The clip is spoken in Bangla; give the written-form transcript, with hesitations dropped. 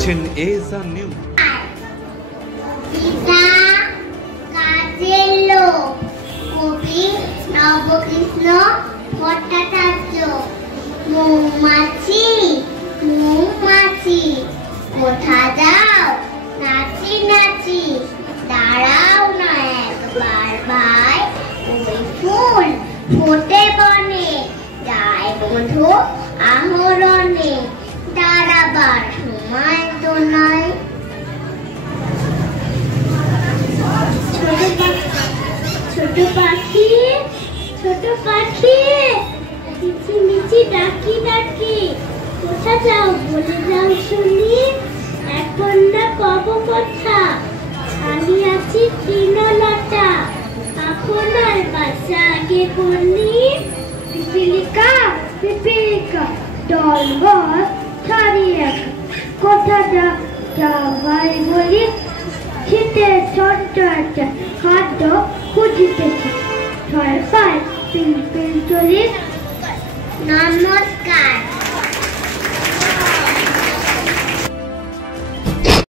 দেখছেন এএসআর নিউজ। কাজের লোক, কবি নবকৃষ্ণ ভট্টাচার্য। মৌমাছি মৌমাছি কোথা যাও নাচি নাচি, দাঁড়াও না একবার ভাই, ওই ফুল ফোটে বনে, যায় মধু আহরণে, দাঁড়াবার সময় তো নয়। ছোট পাখি ছোট পাখি কিচিমিচি ডাকি ডাকি, কোথা যাও বলে যাও শুনি, এখন না কব কথা, আমি আছি তৃণলতা, আপনার বাসা আগে বললি। পিপিলিকা পিপিলিকা দলবল ছাড়িয়ে কোথা যাও ভাই বলি, শীতে সঞ্চয় খাদ্য খুঁজিতেছে, ছয় পায় পিলপিল চলি। নমস্কার,